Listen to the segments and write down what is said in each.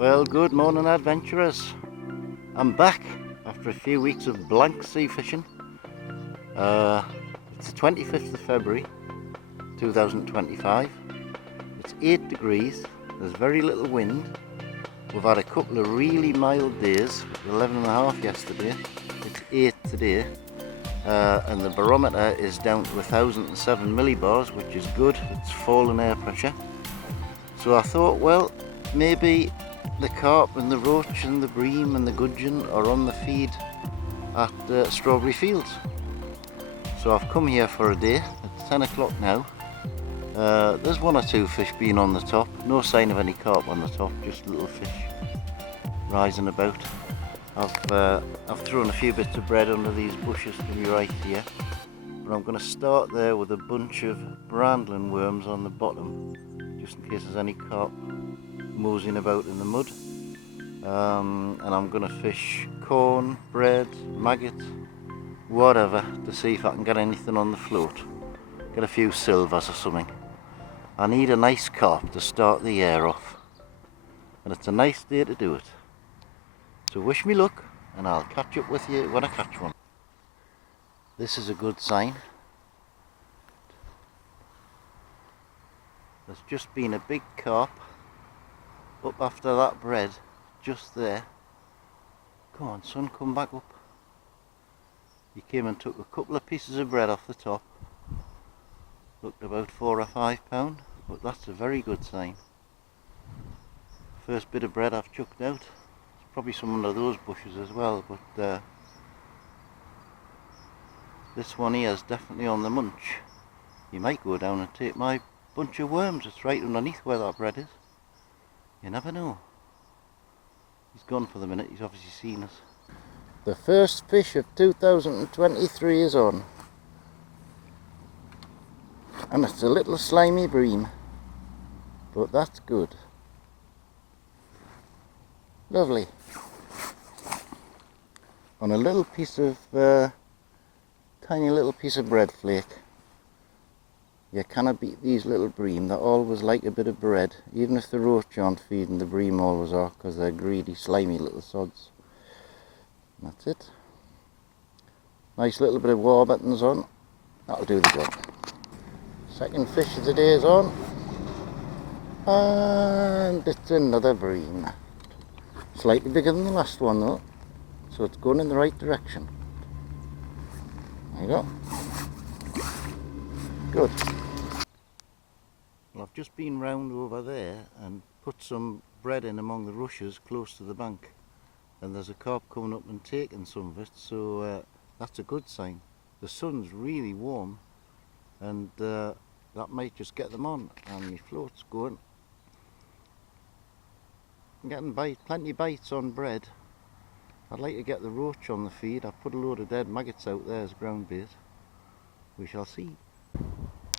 Well, good morning, adventurers. I'm back after a few weeks of blank sea fishing. It's the 25th of February 2025. It's 8 degrees, there's very little wind. We've had a couple of really mild days, 11.5 yesterday, it's 8 today. And the barometer is down to 1007 millibars, which is good. It's fallen air pressure. So I thought, well, maybe the carp and the roach and the bream and the gudgeon are on the feed at Strawberry Fields. So I've come here for a day. It's 10 o'clock now. There's one or two fish being on the top. No sign of any carp on the top, just little fish rising about. I've thrown a few bits of bread under these bushes to my right here, but I'm going to start there with a bunch of brandling worms on the bottom, just in case there's any carp moseying about in the mud. And I'm going to fish corn, bread, maggot, whatever, to see if I can get anything on the float. Get a few silvers or something. I need a nice carp to start the year off, and it's a nice day to do it. So wish me luck, and I'll catch up with you when I catch one. This is a good sign. There's just been a big carp up after that bread, just there. Come on son, come back up. He came and took a couple of pieces of bread off the top. Looked about 4 or 5 pound, but that's a very good sign. First bit of bread I've chucked out. Probably some under those bushes as well, but this one here is definitely on the munch. You might go down and take my bunch of worms. It's right underneath where that bread is. You never know. He's gone for the minute, he's obviously seen us. The first fish of 2023 is on. And it's a little slimy bream, but that's good. Lovely. On a little piece of, tiny little piece of bread flake. You cannot beat these little bream. They always like a bit of bread. Even if the roach aren't feeding, the bream always are, because they're greedy, slimy little sods. And that's it. Nice little bit of warbuttons on. That'll do the job. Second fish of the day is on. And it's another bream. Slightly bigger than the last one though, so it's going in the right direction. There you go. Good. Well, I've just been round over there and put some bread in among the rushes close to the bank, and there's a carp coming up and taking some of it, so that's a good sign. The sun's really warm, and that might just get them on, and my float's going. I'm getting plenty bites on bread. I'd like to get the roach on the feed. I've put a load of dead maggots out there as ground bait. We shall see.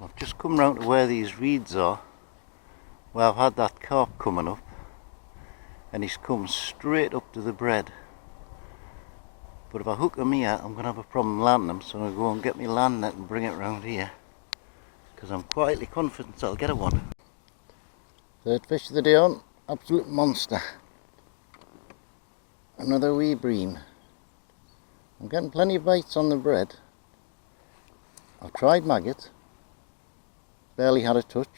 I've just come round to where these reeds are, where I've had that carp coming up, and he's come straight up to the bread. But if I hook him here, I'm going to have a problem landing him, so I'm going to go and get my land net and bring it round here, because I'm quietly confident I'll get a one. Third fish of the day on. Absolute monster. Another wee bream. I'm getting plenty of bites on the bread. I've tried maggot. Barely had a touch.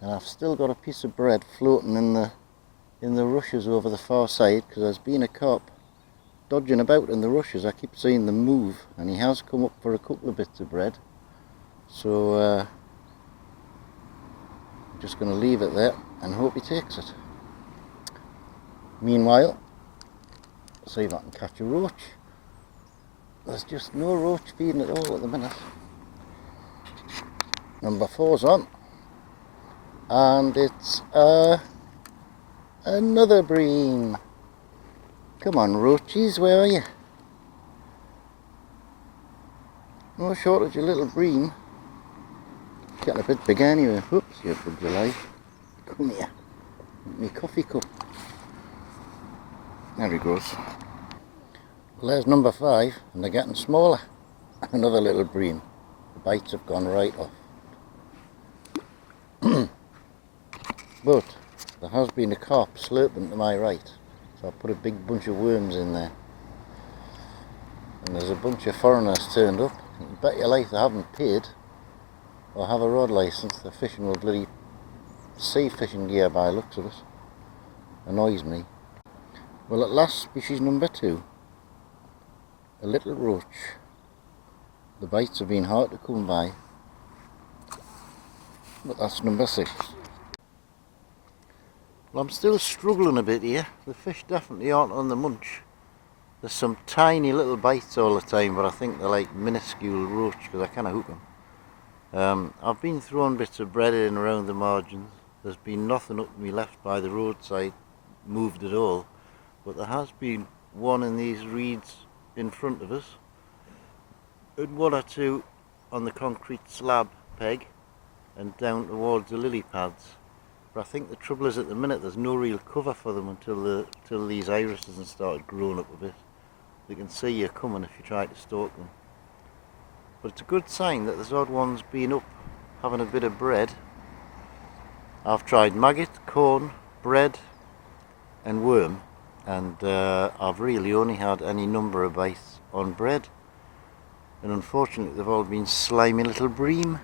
And I've still got a piece of bread floating in the rushes over the far side, because there's been a carp dodging about in the rushes. I keep seeing them move, and he has come up for a couple of bits of bread. So I'm just going to leave it there and hope he takes it. Meanwhile, see if I can catch a roach. There's just no roach feeding at all at the minute. Number 4's on, and it's another bream. Come on roaches, where are you? No shortage of little bream. Getting a bit big anyway. Oops, you're bugs alive. Come here. My coffee cup. There he goes. Well, there's number 5, and they're getting smaller. Another little bream. The bites have gone right off. But there has been a carp slurping to my right, so I put a big bunch of worms in there. And there's a bunch of foreigners turned up. You bet your life they haven't paid or have a rod licence. They're fishing with bloody sea fishing gear by the looks of it. Annoys me. Well, at last, species number 2. A little roach. The bites have been hard to come by, but that's number 6. Well, I'm still struggling a bit here. The fish definitely aren't on the munch. There's some tiny little bites all the time, but I think they're like minuscule roach because I kind of hook them. I've been throwing bits of bread in around the margins. There's been nothing up to me left by the roadside moved at all, but there has been one in these reeds in front of us and 1 or 2 on the concrete slab peg and down towards the lily pads. But I think the trouble is at the minute there's no real cover for them until these irises have started growing up a bit. They can see you coming if you try to stalk them. But it's a good sign that there's odd ones being up having a bit of bread. I've tried maggot, corn, bread and worm, and I've really only had any number of bites on bread, and unfortunately they've all been slimy little bream.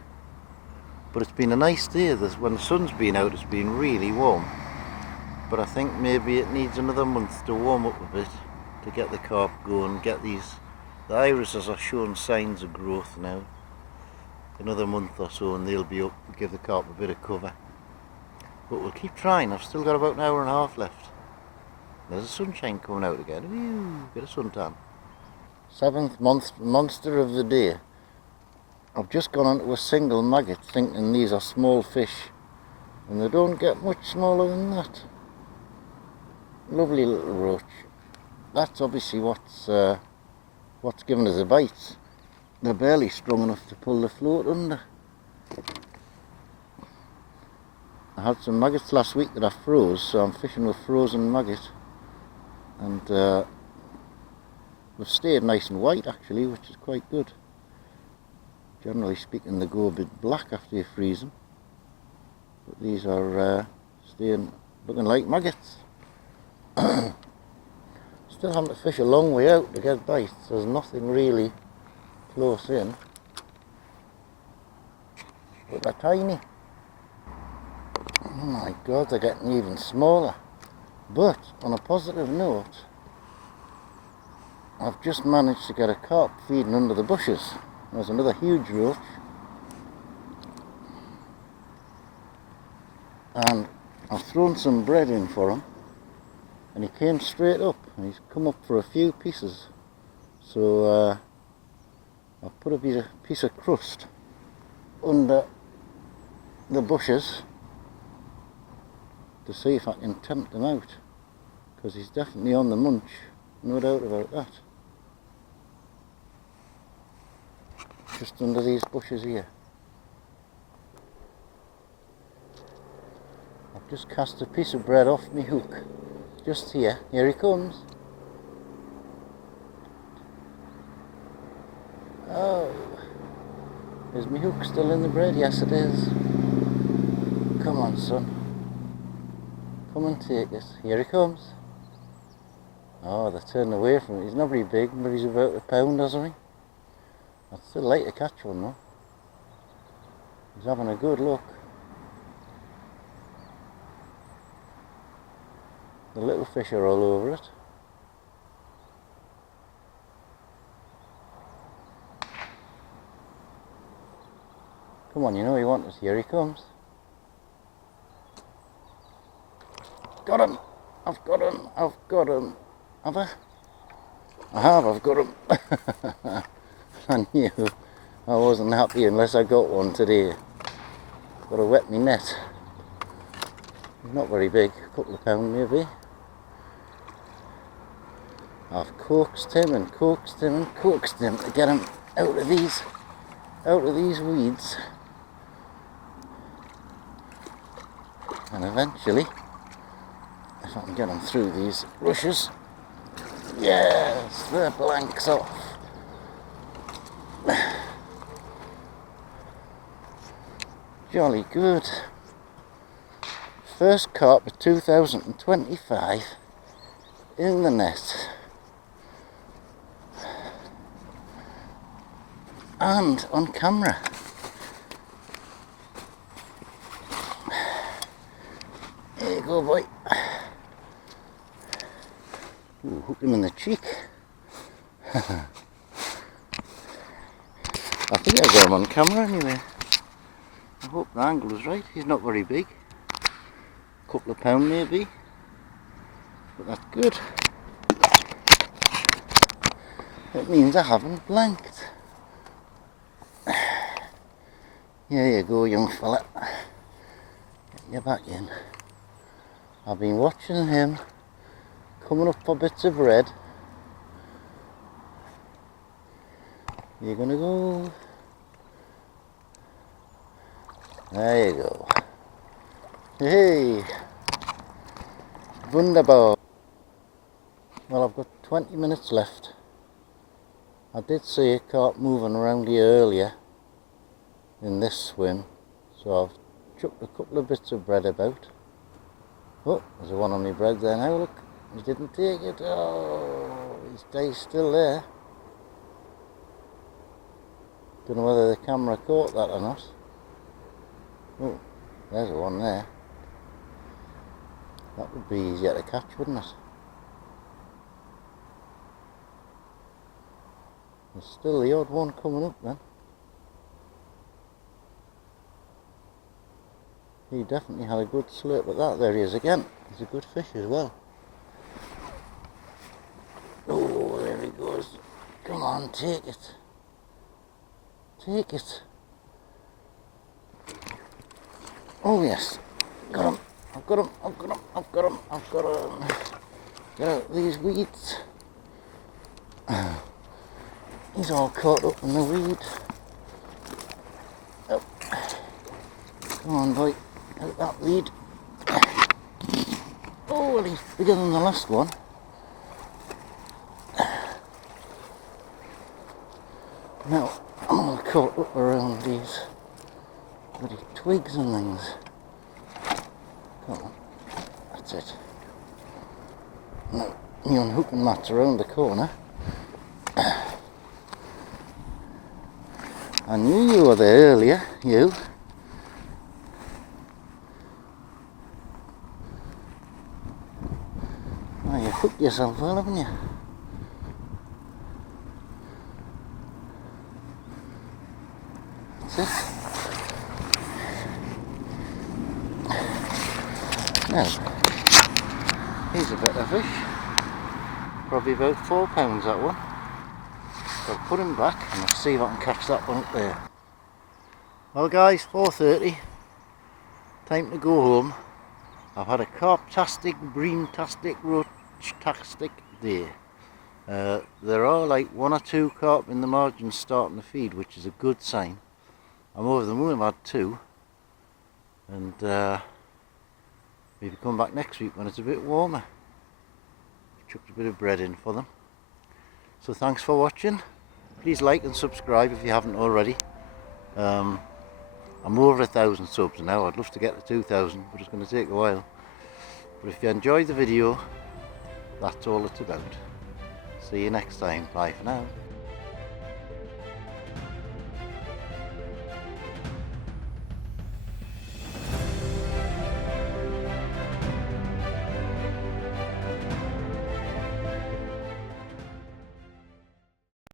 But it's been a nice day. When the sun's been out it's been really warm, but I think maybe it needs another month to warm up a bit to get the carp going, the irises are showing signs of growth now. Another month or so and they'll be up to give the carp a bit of cover. But we'll keep trying. I've still got about an hour and a half left. There's the sunshine coming out again. Woo, get a suntan. 7th monster of the day. I've just gone onto a single maggot thinking these are small fish, and they don't get much smaller than that. Lovely little roach. That's obviously what's given us a bite. They're barely strong enough to pull the float under. I had some maggots last week that I froze, so I'm fishing with frozen maggot, and they've stayed nice and white actually, which is quite good. Generally speaking they go a bit black after you freeze them, but these are looking like maggots. Still having to fish a long way out to get bites. There's nothing really close in, but they're tiny. Oh my god, they're getting even smaller. But on a positive note, I've just managed to get a carp feeding under the bushes. There's another huge roach, and I've thrown some bread in for him and he came straight up and he's come up for a few pieces. So I've put a piece of crust under the bushes to see if I can tempt him out, because he's definitely on the munch, no doubt about that. Just under these bushes here. I've just cast a piece of bread off my hook, just here. Here he comes. Oh, is my hook still in the bread? Yes it is. Come on son, come and take it. Here he comes. Oh, they're turning away from it. He's not very big, but he's about a pound or something. I'd still like to catch one though. He's having a good look. The little fish are all over it. Come on, you know you want it. Here he comes. Got him! I've got him! I've got him! Have I? I have, I've got him! I knew I wasn't happy unless I got one today. Got to wet my net. Not very big, a couple of pound maybe. I've coaxed him and coaxed him and coaxed him to get him out of these weeds. And eventually, if I can get him through these rushes, yes, the blank's off. Jolly good. first carp of 2025 in the net. And on camera. There you go, boy. Ooh, hook him in the cheek. I think I got him on camera anyway. I hope the angle is right. He's not very big. A couple of pound maybe. But that's good. It means I haven't blanked. Here you go, young fella. Get you back in. I've been watching him coming up for bits of bread. You're gonna go. There you go. Hey! Wunderbar. Well, I've got 20 minutes left. I did see a carp moving around here earlier in this swim, so I've chucked a couple of bits of bread about. Oh, there's one on my bread there now, look. He didn't take it. Oh, he stays still there. Don't know whether the camera caught that or not. Oh, there's one there. That would be easier to catch, wouldn't it? There's still the odd one coming up then. He definitely had a good slurp at that. There he is again. He's a good fish as well. Oh, there he goes. Come on, take it. Take it. Oh yes. Got him. I've got him. I've got him. I've got him. I've got him. Get out these weeds. He's all caught up in the weed. Oh. Come on, boy. Out that weed. Oh, well, he's bigger than the last one. Now, I'm all caught up around these bloody twigs and things. Come on. That's it. Now, the unhooking mat's around the corner. I knew you were there earlier, you. Oh, you hooked yourself well, haven't you? That's it. Now, he's a better fish. Probably about 4 pounds that one. So I'll put him back and I'll see if I can catch that one up there. Well guys, 4:30. Time to go home. I've had a carp-tastic, bream-tastic, roach-tastic day. There are like 1 or 2 carp in the margins starting to feed, which is a good sign. I'm over the moon, I've had 2. And maybe come back next week when it's a bit warmer. Chucked a bit of bread in for them. So thanks for watching. Please like and subscribe if you haven't already. I'm over 1,000 subs now. I'd love to get to 2,000, but it's going to take a while. But if you enjoyed the video, that's all it's about. See you next time. Bye for now.